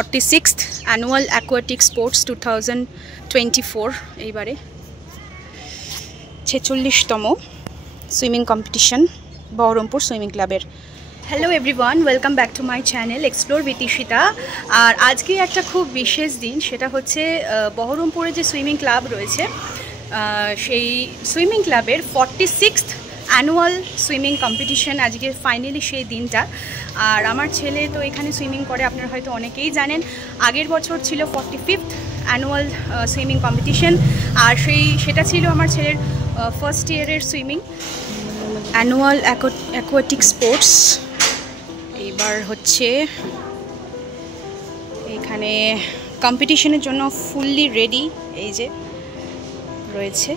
46th annual aquatic sports 2024 এইবারে 46তম swimming competition Baharampur swimming ক্লাবের। Hello everyone, welcome back to my channel explore with Ishita. আর আজকে একটা খুব বিশেষ দিন, সেটা হচ্ছে বহরমপুরে যে সুইমিং ক্লাব রয়েছে সেই সুইমিং ক্লাবের 46th অ্যানুয়াল সুইমিং কম্পিটিশন আজকে ফাইনালি সেই দিনটা। আর আমার ছেলে তো এখানে সুইমিং করে, আপনারা হয়তো অনেকেই জানেন। আগের বছর ছিল 45th অ্যানুয়াল সুইমিং কম্পিটিশন, আর সেটা ছিল আমার ছেলের ফার্স্ট ইয়ারের সুইমিং অ্যানুয়াল অ্যাকোয়াটিক স্পোর্টস। এবার হচ্ছে এখানে কম্পিটিশনের জন্য ফুললি রেডি এই যে রয়েছে।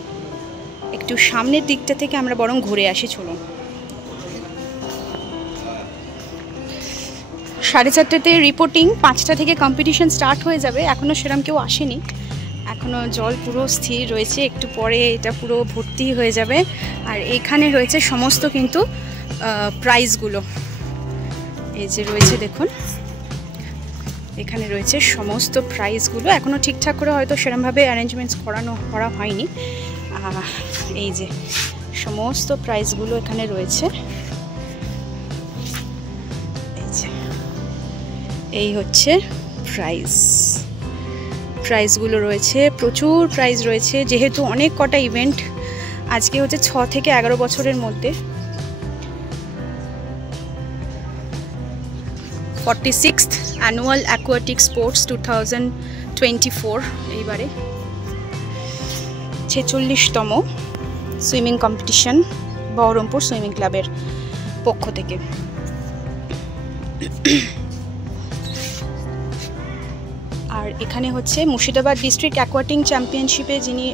একটু সামনের দিকটা থেকে আমরা বরং ঘুরে আসি, চলুন। 4:30তে রিপোর্টিং, 5টা থেকে কম্পিটিশন স্টার্ট হয়ে যাবে। এখনও সেরকম কেউ আসেনি, এখনও জল পুরো স্থির রয়েছে, একটু পরে এটা পুরো ভর্তি হয়ে যাবে। আর এখানে রয়েছে সমস্ত কিন্তু প্রাইজগুলো, এই যে রয়েছে দেখুন, এখানে রয়েছে সমস্ত প্রাইজগুলো। এখনও ঠিকঠাক করে হয়তো সেরকমভাবে অ্যারেঞ্জমেন্টস করা হয়নি। এই যে সমস্ত প্রাইজগুলো এখানে রয়েছে, এই হচ্ছে প্রাইজগুলো রয়েছে, প্রচুর প্রাইজ রয়েছে। যেহেতু অনেক কটা ইভেন্ট আজকে হচ্ছে 6 থেকে 11 বছরের মধ্যে 46th অ্যানুয়াল অ্যাকোয়াটিক স্পোর্টস 2024 এইবারে 46তম সুইমিং কম্পিটিশন বহরমপুর সুইমিং ক্লাবের পক্ষ থেকে। আর এখানে হচ্ছে মুর্শিদাবাদ ডিস্ট্রিক্ট অ্যাকোয়াটিক চ্যাম্পিয়নশিপে যিনি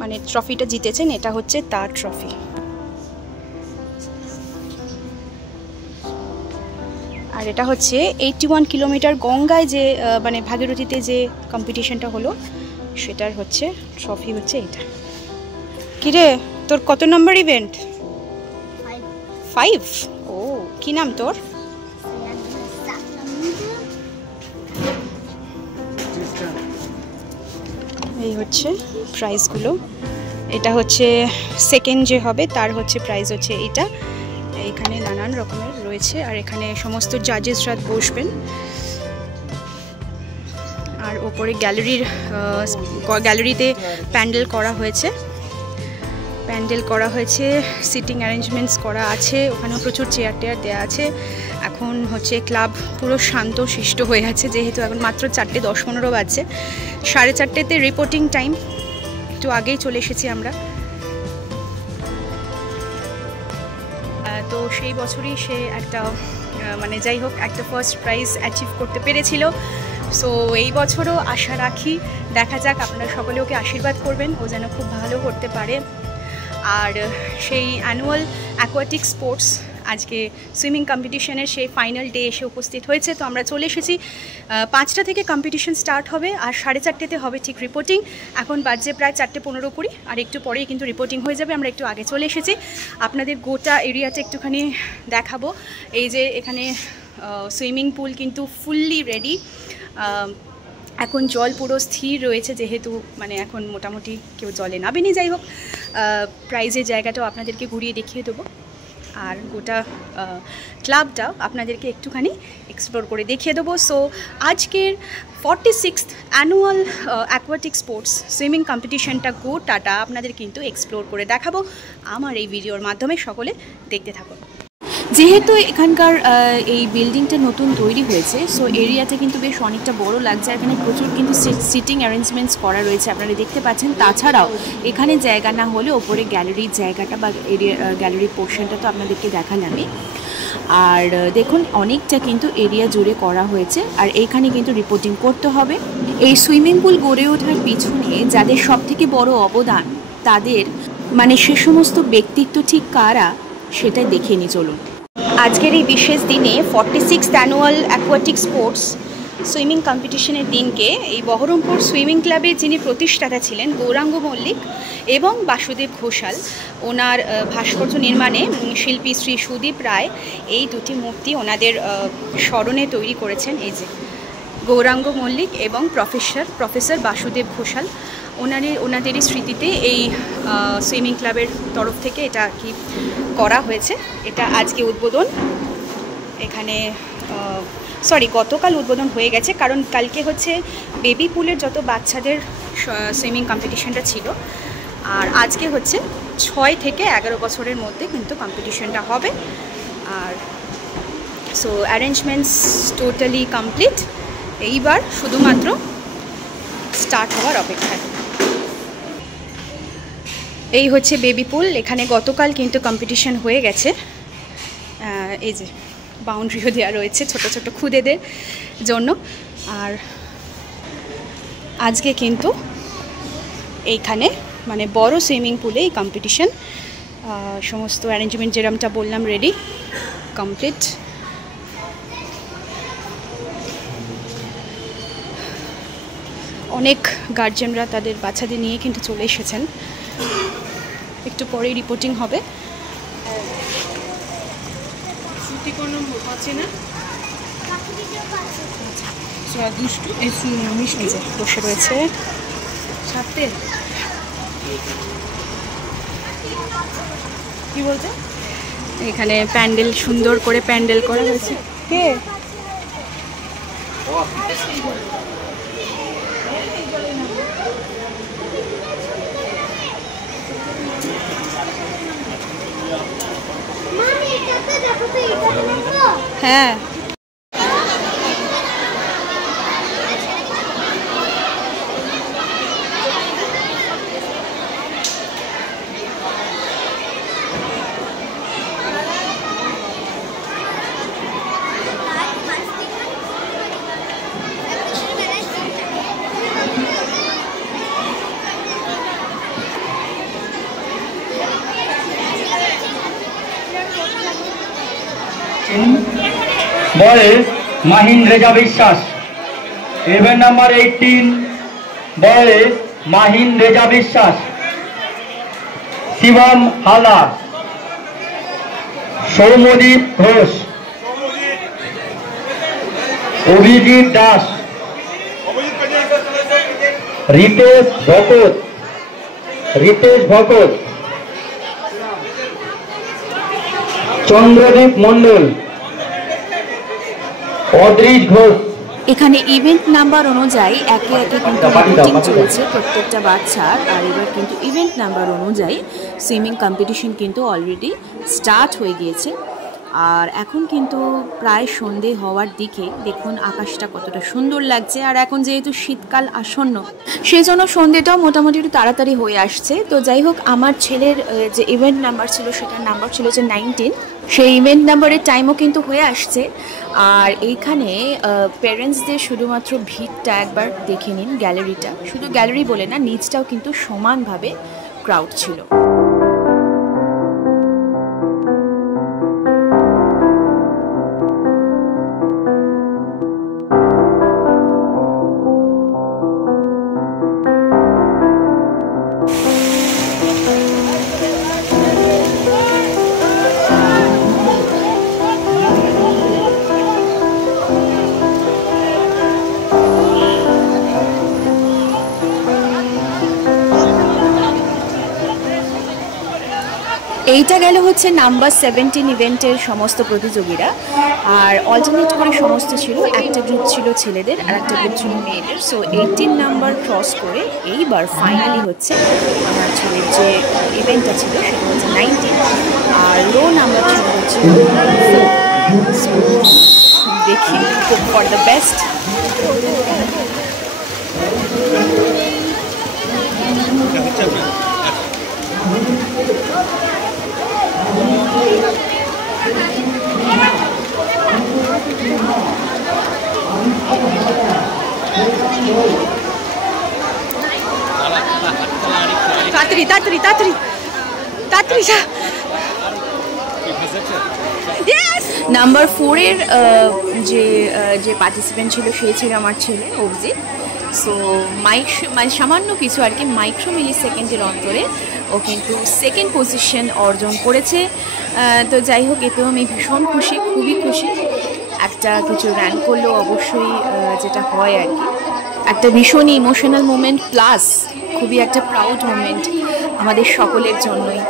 মানে ট্রফিটা জিতেছেন, এটা হচ্ছে তার ট্রফি। আর এটা হচ্ছে 81 কিলোমিটার গঙ্গায় যে মানে ভাগীরথীতে যে কম্পিটিশনটা হলো, সেটার হচ্ছে ট্রফি হচ্ছে এটা। কিরে, তোর কত নম্বর ইভেন্ট? 5। ও, কি নাম তোর? এই হচ্ছে প্রাইজগুলো। এটা হচ্ছে সেকেন্ড যে হবে তার হচ্ছে প্রাইজ হচ্ছে এইটা। এইখানে নানান রকমের রয়েছে, আর এখানে সমস্ত জাজেসরা বসবেন। আর ওপরে গ্যালারিতে প্যান্ডেল করা হয়েছে, সিটিং অ্যারেঞ্জমেন্টস করা আছে, ওখানেও প্রচুর চেয়ার টেয়ার দেওয়া আছে। এখন হচ্ছে ক্লাব পুরো শান্ত শিষ্ট হয়ে আছে, যেহেতু এখন মাত্র 4:10-15 বাজছে। 4:30তে রিপোর্টিং টাইম, একটু আগেই চলে এসেছি আমরা। তো সেই বছরই সে একটা মানে যাই হোক একটা ফার্স্ট প্রাইজ অ্যাচিভ করতে পেরেছিল। সো এই বছরও আশা রাখি, দেখা যাক, আপনারা সকলে ওকে আশীর্বাদ করবেন, ও যেন খুব ভালো করতে পারে। আর সেই অ্যানুয়াল অ্যাকোয়াটিক স্পোর্টস আজকে সুইমিং কম্পিটিশনের সেই ফাইনাল ডে এসে উপস্থিত হয়েছে। তো আমরা চলে এসেছি, 5টা থেকে কম্পিটিশন স্টার্ট হবে, আর 4:30তে হবে ঠিক রিপোর্টিং। এখন বাজে প্রায় 4:15-20, আর একটু পরেই কিন্তু রিপোর্টিং হয়ে যাবে। আমরা একটু আগে চলে এসেছি, আপনাদের গোটা এরিয়াটা একটুখানি দেখাবো। এই যে এখানে সুইমিং পুল কিন্তু ফুললি রেডি, এখন জল পুরো স্থির রয়েছে, যেহেতু মানে এখন মোটামুটি কেউ জলে নামেনি। যাই হোক, প্রাইজের জায়গাটাও আপনাদেরকে ঘুরিয়ে দেখিয়ে দেবো, আর গোটা ক্লাবটাও আপনাদেরকে একটুখানি এক্সপ্লোর করে দেখিয়ে দেবো। সো আজকের 46th annual aquatic sports swimming কম্পিটিশনটা গোটাটা আপনাদের কিন্তু এক্সপ্লোর করে দেখাবো আমার এই ভিডিওর মাধ্যমে। সকলে দেখতে থাকুন। যেহেতু এখানকার এই বিল্ডিংটা নতুন তৈরি হয়েছে, সো এরিয়াটা কিন্তু বেশ অনেকটা বড় লাগছে। এখানে প্রচুর কিন্তু সিটিং অ্যারেঞ্জমেন্টস করা রয়েছে, আপনারা দেখতে পাচ্ছেন। তাছাড়াও এখানে জায়গা না হলে ওপরে গ্যালারির জায়গাটা বা গ্যালারির পোর্শনটা তো আপনাদেরকে দেখালামই। আর দেখুন, অনেকটা কিন্তু এরিয়া জুড়ে করা হয়েছে, আর এইখানে কিন্তু রিপোর্টিং করতে হবে। এই সুইমিং পুল গড়ে ওঠার পিছনে যাদের সবথেকে বড় অবদান, তাদের মানে সে সমস্ত ব্যক্তিত্ব ঠিক কারা, সেটাই দেখে নিই, চলুন। আজকের এই বিশেষ দিনে 46th annual aquatic sports swimming কম্পিটিশনের দিনকে এই বহরমপুর সুইমিং ক্লাবের যিনি প্রতিষ্ঠাতা ছিলেন গৌরাঙ্গ মল্লিক এবং বাসুদেব ঘোষাল, ওনার ভাস্কর্য নির্মাণে শিল্পী শ্রী সুদীপ রায় এই দুটি মূর্তি ওনাদের স্মরণে তৈরি করেছেন। এই যে গৌরাঙ্গ মল্লিক এবং প্রফেসর বাসুদেব ঘোষাল ওনাদেরই স্মৃতিতে এই সুইমিং ক্লাবের তরফ থেকে এটা আর কি করা হয়েছে। এটা আজকে উদ্বোধন, এখানে গতকাল উদ্বোধন হয়ে গেছে, কারণ কালকে হচ্ছে বেবি পুলের যত বাচ্চাদের সুইমিং কম্পিটিশনটা ছিল, আর আজকে হচ্ছে 6 থেকে 11 বছরের মধ্যে কিন্তু কম্পিটিশনটা হবে। আর সো অ্যারেঞ্জমেন্টস টোটালি কমপ্লিট, এইবার শুধুমাত্র স্টার্ট হওয়ার অপেক্ষায়। এই হচ্ছে বেবি পুল, এখানে গতকাল কিন্তু কম্পিটিশন হয়ে গেছে। এই যে বাউন্ডারিও দেওয়া রয়েছে ছোট ছোট খুদেদের জন্য, আর আজকে কিন্তু এইখানে মানে বড় সুইমিং পুলে এই কম্পিটিশন, সমস্ত অ্যারেঞ্জমেন্ট যেরকমটা বললাম রেডি কমপ্লিট। অনেক গার্জেনরা তাদের বাচ্চাদের নিয়ে কিন্তু চলে এসেছেন, একটু পরেই রিপোর্টিং হবে। বসে রয়েছে সাথে, কি বলতে এখানে প্যান্ডেল, সুন্দর করে প্যান্ডেল করা হয়েছে। কে হ্যাঁ, boys Mahin Reza Biswas, event number 18 boys Mahin Reza Biswas, Shivam Haldar, Soumyadip Ghosh, Abhijit Das, Ritesh ভকত, চন্দ্রদীপ মণ্ডল, অদ্রিজ ঘোষ। এখানে ইভেন্ট নাম্বার অনুযায়ী একে একে কিন্তু রিপোর্টিং চলছে প্রত্যেকটা বাচ্চার, আর এবার কিন্তু ইভেন্ট নাম্বার অনুযায়ী সুইমিং কম্পিটিশন কিন্তু অলরেডি স্টার্ট হয়ে গিয়েছে। আর এখন কিন্তু প্রায় সন্ধে হওয়ার দিকে, দেখুন আকাশটা কতটা সুন্দর লাগছে। আর এখন যেহেতু শীতকাল আসন্ন, সেই জন্য সন্ধেটাও মোটামুটি একটু তাড়াতাড়ি হয়ে আসছে। তো যাই হোক, আমার ছেলের যে ইভেন্ট নাম্বার ছিল সেটার নাম্বার ছিল যে 19, সেই ইভেন্ট নাম্বারের টাইমও কিন্তু হয়ে আসছে। আর এইখানে প্যারেন্টসদের শুধুমাত্র ভিড়টা একবার দেখে নিন, গ্যালারিটা, শুধু গ্যালারি বলে না, নিচটাও কিন্তু সমানভাবে ক্রাউড ছিল। এইটা গেল হচ্ছে নাম্বার 17 ইভেন্টের সমস্ত প্রতিযোগীরা, আর অল্টারনেট করে সমস্ত ছিল, একটা গ্রুপ ছিল ছেলেদের আর একটা গ্রুপ ছিল মেয়েদের। সো 18 নাম্বার ক্রস করে এইবার ফাইনালি হচ্ছে আমার ছেলের যে ইভেন্টটা ছিল সেটা হচ্ছে 19, আর লো নাম্বার ছিল হচ্ছে 4। সো দেখি, হোপ ফর দ্য বেস্ট। তাড়াতাড়ি তাড়াতাড়ি তাড়াতাড়ি তাড়াতাড়ি যা। নাম্বার 4-এর যে পার্টিসিপেন্ট ছিল সেই ছিল আমার ছেলে অভিজিৎ। সো সামান্য কিছু আর কি মাইক্রো মিলি সেকেন্ডের অন্তরে ও কিন্তু সেকেন্ড পজিশন অর্জন করেছে। তো যাই হোক, এতেও আমি ভীষণ খুশি, খুবই খুশি। একটা কিছু র্যাঙ্ক করলেও অবশ্যই যেটা হয় আর কি, একটা ভীষণই ইমোশনাল মোমেন্ট প্লাস খুবই একটা প্রাউড মোমেন্ট আমাদের সকলের জন্যই,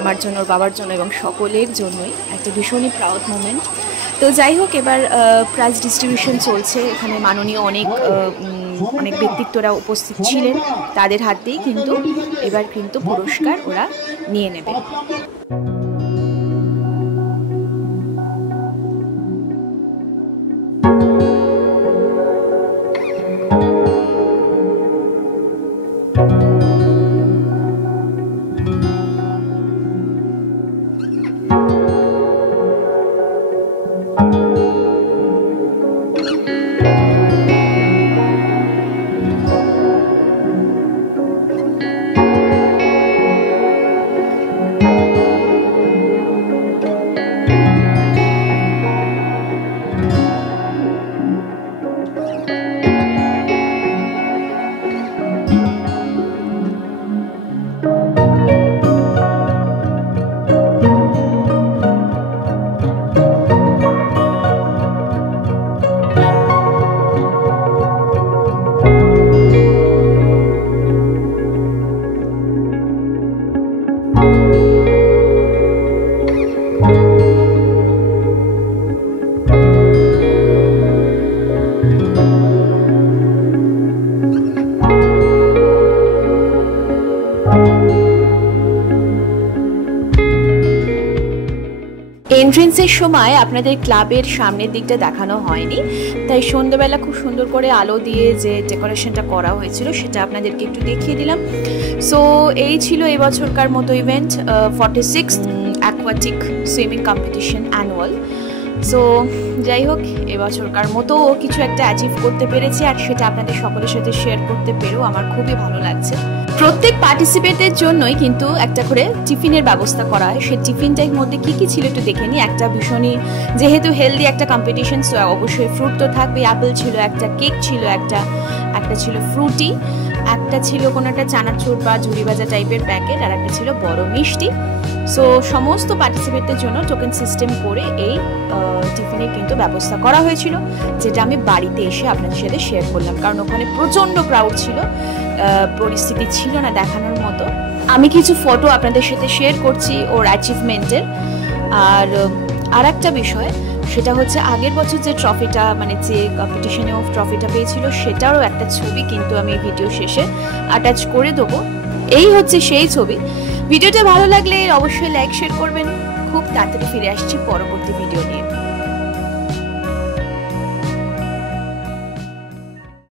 আমার জন্য, ওর বাবার জন্য এবং সকলের জন্যই একটা ভীষণই প্রাউড মোমেন্ট। তো যাই হোক, এবার প্রাইজ ডিস্ট্রিবিউশন চলছে, এখানে মাননীয় অনেক ব্যক্তিত্বরা উপস্থিত ছিলেন, তাদের হাত দিয়েই কিন্তু এবার কিন্তু পুরস্কার ওরা নিয়ে নেবে। এন্ট্রেন্সের সময় আপনাদের ক্লাবের সামনের দিকটা দেখানো হয়নি, তাই সন্ধ্যেবেলা খুব সুন্দর করে আলো দিয়ে যে ডেকোরেশনটা করা হয়েছিল সেটা আপনাদেরকে একটু দেখিয়ে দিলাম। সো এই ছিল এবছরকার মতো event, 46th aquatic swimming competition annual. So যাই হোক, এবছরকার মতো কিছু একটা অ্যাচিভ করতে পেরেছি, আর সেটা আপনাদের সকলের সাথে শেয়ার করতে পেরেও আমার খুবই ভালো লাগছে। প্রত্যেক পার্টিসিপেন্টের জন্যই কিন্তু একটা করে টিফিনের ব্যবস্থা করা হয়। সেই টিফিনটার মধ্যে কী কী ছিল একটু দেখে নিই। একটা ভীষণই যেহেতু হেলদি একটা কম্পিটিশন, সো অবশ্যই ফ্রুট তো থাকবে। অ্যাপেল ছিল, একটা কেক ছিল, একটা ছিল ফ্রুটি, একটা ছিল কোনো একটা চানাচুর বা ঝুড়ি ভাজা টাইপের প্যাকেট, আর একটা ছিল বড় মিষ্টি। সো সমস্ত পার্টিসিপেন্টদের জন্য টোকেন সিস্টেম করে এই টিফিনের কিন্তু ব্যবস্থা করা হয়েছিল, যেটা আমি বাড়িতে এসে আপনাদের সাথে শেয়ার করলাম, কারণ ওখানে প্রচণ্ড ক্রাউড ছিল, পরিস্থিতি ছিল না দেখানোর মতো। আমি কিছু ফটো আপনাদের সাথে শেয়ার করছি ওর অ্যাচিভমেন্টের। আর একটা বিষয়, সেটা হচ্ছে আগের বছর যে ট্রফিটা, মানে যে কম্পিটিশনে ও ট্রফিটা পেয়েছিল, সেটারও একটা ছবি কিন্তু আমি ভিডিও শেষে অ্যাটাচ করে দেবো। এই হচ্ছে সেই ছবি। ভিডিওটা ভালো লাগলে অবশ্যই লাইক শেয়ার করবেন। খুব তাড়াতাড়ি ফিরে আসছি পরবর্তী ভিডিও নিয়ে।